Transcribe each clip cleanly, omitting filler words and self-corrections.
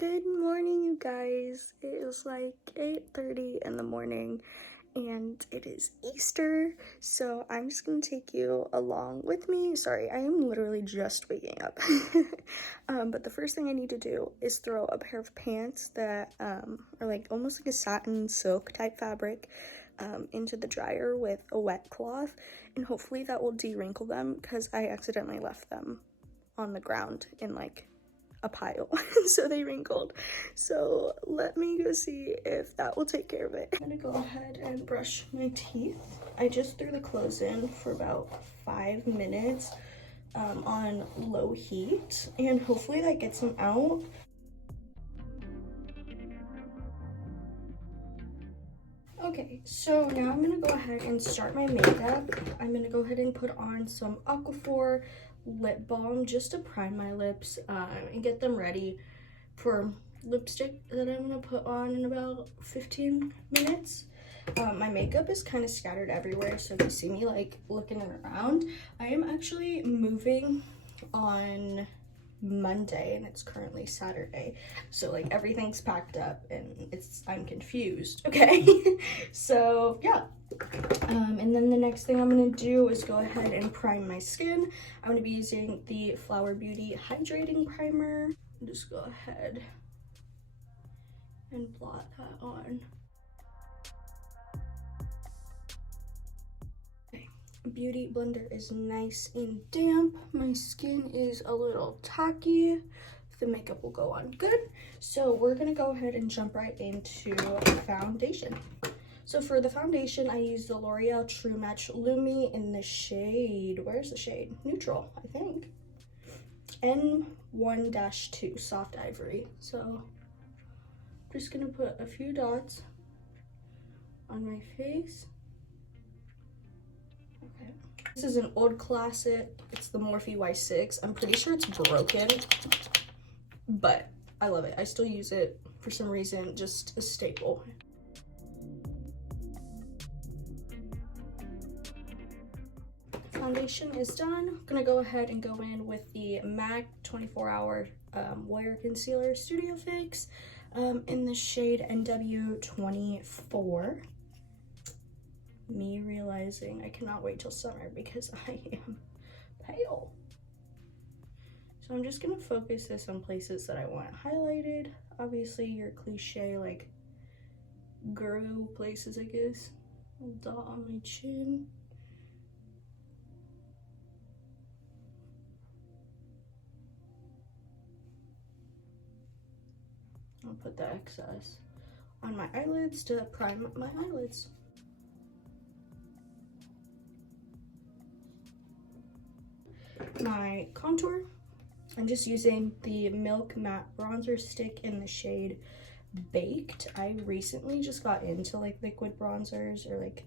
Good morning, you guys. It is like 8:30 in the morning and it is Easter, so I'm just gonna take you along with me. Sorry, I am literally just waking up. But the first thing I need to do is throw a pair of pants that are like almost like a satin silk type fabric into the dryer with a wet cloth, and hopefully that will de-wrinkle them because I accidentally left them on the ground in like a pile so they wrinkled. So let me go see if that will take care of it. I'm gonna go ahead and brush my teeth. I just threw the clothes in for about 5 minutes on low heat, and hopefully that gets them out. Okay, so now I'm gonna go ahead and start my makeup. I'm gonna go ahead and put on some Aquaphor lip balm just to prime my lips and get them ready for lipstick that I'm gonna put on in about 15 minutes. My makeup is kind of scattered everywhere, so if you see me like looking around, I am actually moving on Monday and it's currently Saturday, so like everything's packed up and I'm confused. Okay. So yeah, and then the next thing I'm gonna do is go ahead and prime my skin. I'm gonna be using the Flower Beauty hydrating primer. Just go ahead and blot that on. Beauty blender is nice and damp. My skin is a little tacky. The makeup will go on good. So we're gonna go ahead and jump right into foundation. So for the foundation, I use the L'Oreal True Match Lumi in the shade, where's the shade? Neutral, I think. N1-2 Soft Ivory. So I'm just gonna put a few dots on my face. Okay. This is an old classic. It's the Morphe Y6. I'm pretty sure it's broken, but I love it. I still use it for some reason, just a staple. Foundation is done. I'm gonna go ahead and go in with the MAC 24-hour Wear Concealer Studio Fix in the shade NW24. Me realizing I cannot wait till summer because I am pale. So I'm just gonna focus this on places that I want highlighted. Obviously your cliche like girl places, I guess. A dot on my chin. I'll put the excess on my eyelids to prime my eyelids. My contour, I'm just using the Milk Matte Bronzer Stick in the shade Baked. I recently just got into like liquid bronzers or like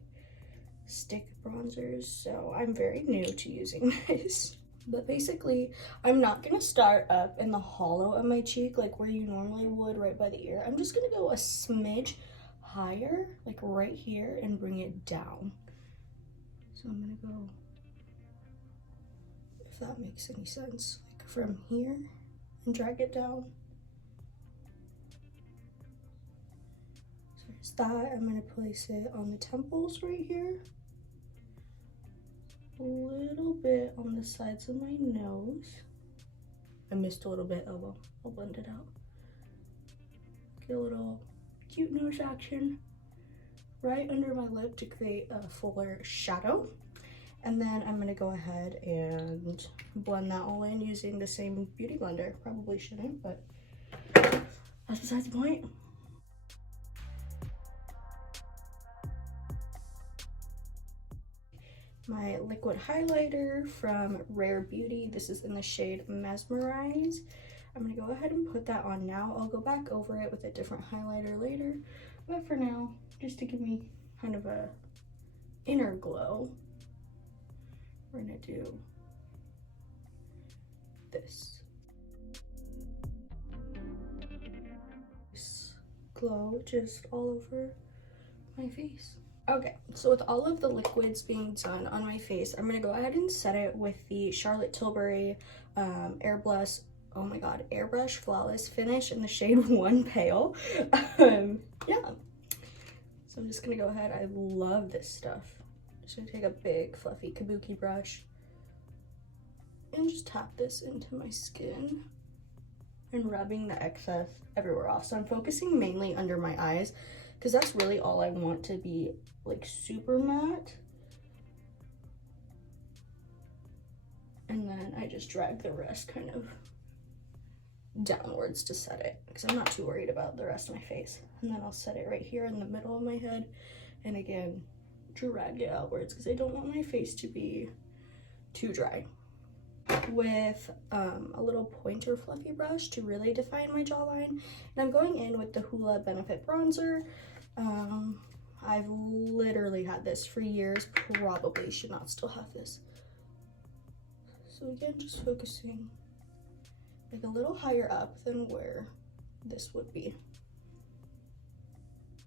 stick bronzers, so I'm very new to using this. But basically, I'm not gonna start up in the hollow of my cheek like where you normally would right by the ear. I'm just gonna go a smidge higher, like right here, and bring it down. So I'm gonna go, if that makes any sense, like from here and drag it down. So there's that. I'm gonna place it on the temples right here. A little bit on the sides of my nose. I missed a little bit. Oh well, I'll blend it out. Get a little cute nose action right under my lip to create a fuller shadow. And then I'm gonna go ahead and blend that all in using the same beauty blender. Probably shouldn't, but that's besides the point. My liquid highlighter from Rare Beauty. This is in the shade Mesmerize. I'm gonna go ahead and put that on now. I'll go back over it with a different highlighter later, but for now, just to give me kind of a inner glow, we're gonna do this. This glow just all over my face. Okay, so with all of the liquids being done on my face, I'm gonna go ahead and set it with the Charlotte Tilbury Airblast oh my god, Airbrush Flawless Finish in the shade 1 Pale. Yeah. So I'm just gonna go ahead. I love this stuff. Just gonna take a big fluffy kabuki brush and just tap this into my skin and rubbing the excess everywhere off. So I'm focusing mainly under my eyes because that's really all I want to be like super matte. And then I just drag the rest kind of downwards to set it because I'm not too worried about the rest of my face. And then I'll set it right here in the middle of my head, and again drag it outwards because I don't want my face to be too dry. With a little pointer fluffy brush to really define my jawline, and I'm going in with the Hoola Benefit Bronzer. I've literally had this for years, probably should not still have this. So again, just focusing like a little higher up than where this would be,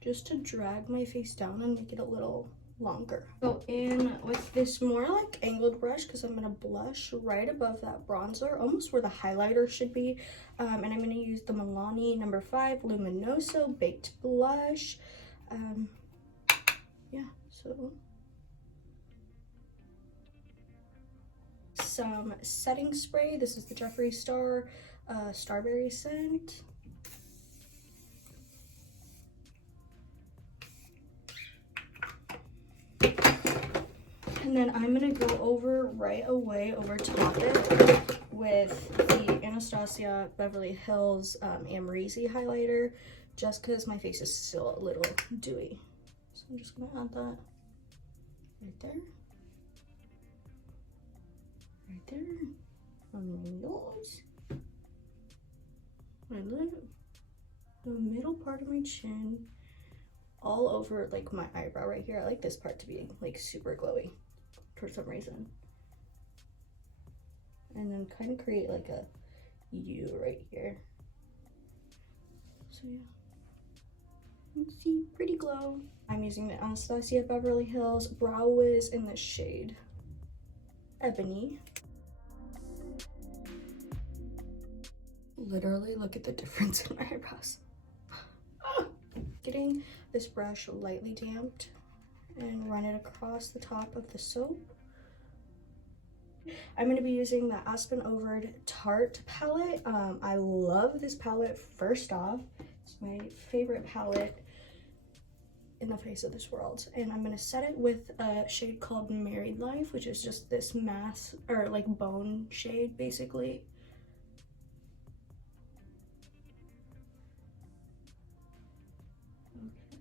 just to drag my face down and make it a little longer. Go in with this more like angled brush because I'm gonna blush right above that bronzer, almost where the highlighter should be, and I'm gonna use the Milani No. 5 Luminoso Baked Blush. Yeah, so some setting spray. This is the Jeffree Star Starberry scent. And then I'm gonna go over right away over top it with the Anastasia Beverly Hills Amrezy highlighter, just because my face is still a little dewy. So I'm just gonna add that right there. Right there. On my nose. My lip. The middle part of my chin. All over like my eyebrow right here. I like this part to be like super glowy for some reason. And then kind of create like a U right here. So yeah. Let's see, pretty glow. I'm using the Anastasia Beverly Hills Brow Wiz in the shade Ebony. Literally look at the difference in my eyebrows. Getting this brush lightly damped and run it across the top of the soap. I'm going to be using the Aspen Overd Tarte palette. I love this palette. First off, it's my favorite palette in the face of this world, and I'm going to set it with a shade called Married Life, which is just this mass or like bone shade basically.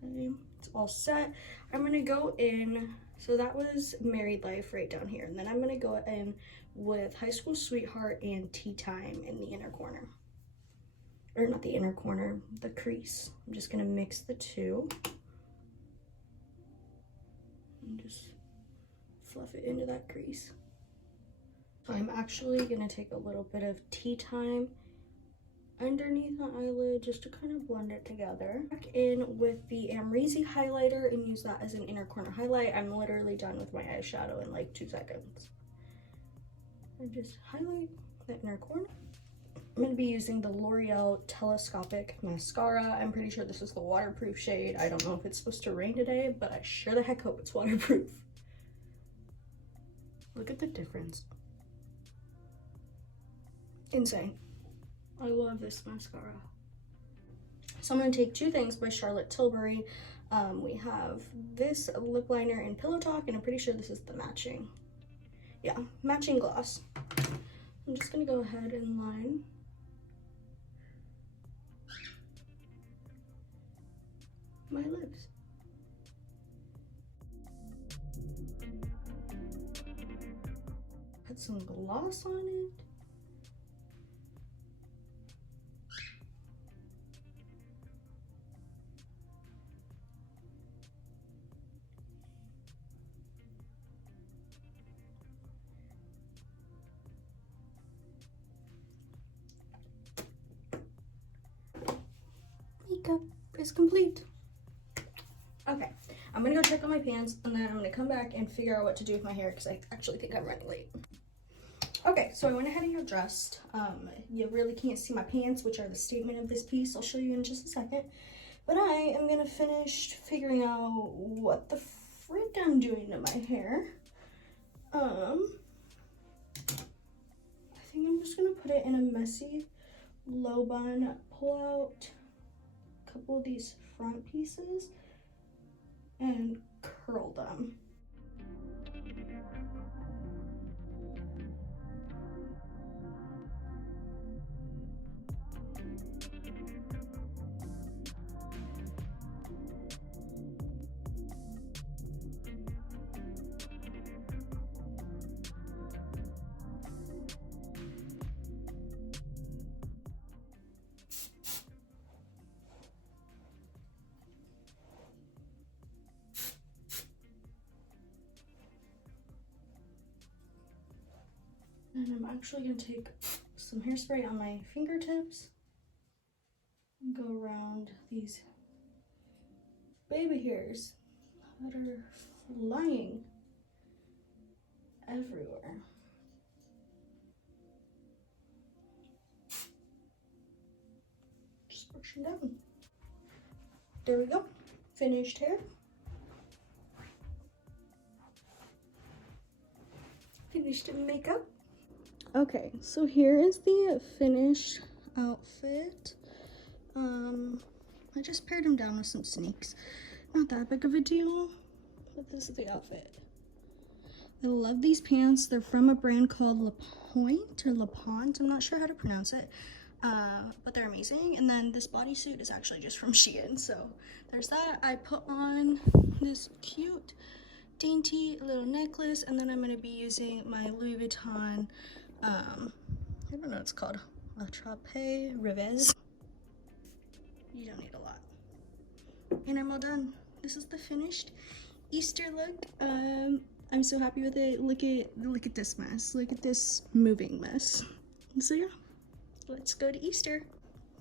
Okay, it's all set. I'm going to go in, so that was Married Life right down here, and then I'm going to go in with High School Sweetheart and Tea Time in the inner corner. Or not the inner corner, the crease. I'm just going to mix the two and just fluff it into that crease. So I'm actually going to take a little bit of Tea Time underneath the eyelid just to kind of blend it together. Back in with the Amrezy highlighter and use that as an inner corner highlight. I'm literally done with my eyeshadow in like 2 seconds. And just highlight the inner corner. I'm going to be using the L'Oreal Telescopic Mascara. I'm pretty sure this is the waterproof shade. I don't know if it's supposed to rain today, but I sure the heck hope it's waterproof. Look at the difference. Insane. I love this mascara. So I'm going to take 2 things by Charlotte Tilbury. We have this lip liner in Pillow Talk, and I'm pretty sure this is the matching. Yeah, matching gloss. I'm just going to go ahead and line my lips. Put some gloss on it. Makeup is complete. Okay, I'm gonna go check on my pants, and then I'm gonna come back and figure out what to do with my hair because I actually think I'm running late. Okay, so I went ahead and got dressed. You really can't see my pants, which are the statement of this piece. I'll show you in just a second. But I am gonna finish figuring out what the frick I'm doing to my hair. I think I'm just gonna put it in a messy low bun, pull out a couple of these front pieces, and curl them. And I'm actually gonna take some hairspray on my fingertips and go around these baby hairs that are flying everywhere. Just brushing down. There we go. Finished hair. Finished makeup. Okay, so here is the finished outfit. I just pared him down with some sneaks. Not that big of a deal, but this is the outfit. I love these pants. They're from a brand called La Pointe or La Pont. I'm not sure how to pronounce it, but they're amazing. And then this bodysuit is actually just from Shein. So there's that. I put on this cute, dainty little necklace, and then I'm going to be using my Louis Vuitton, I don't know what it's called, Attrape Revers. You don't need a lot. And I'm all done. This is the finished Easter look. I'm so happy with it. Look at this mess. Look at this moving mess. So yeah, let's go to Easter.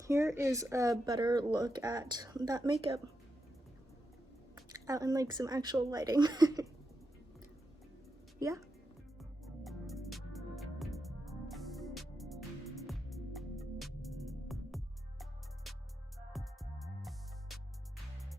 Here is a better look at that makeup out in like some actual lighting. Yeah.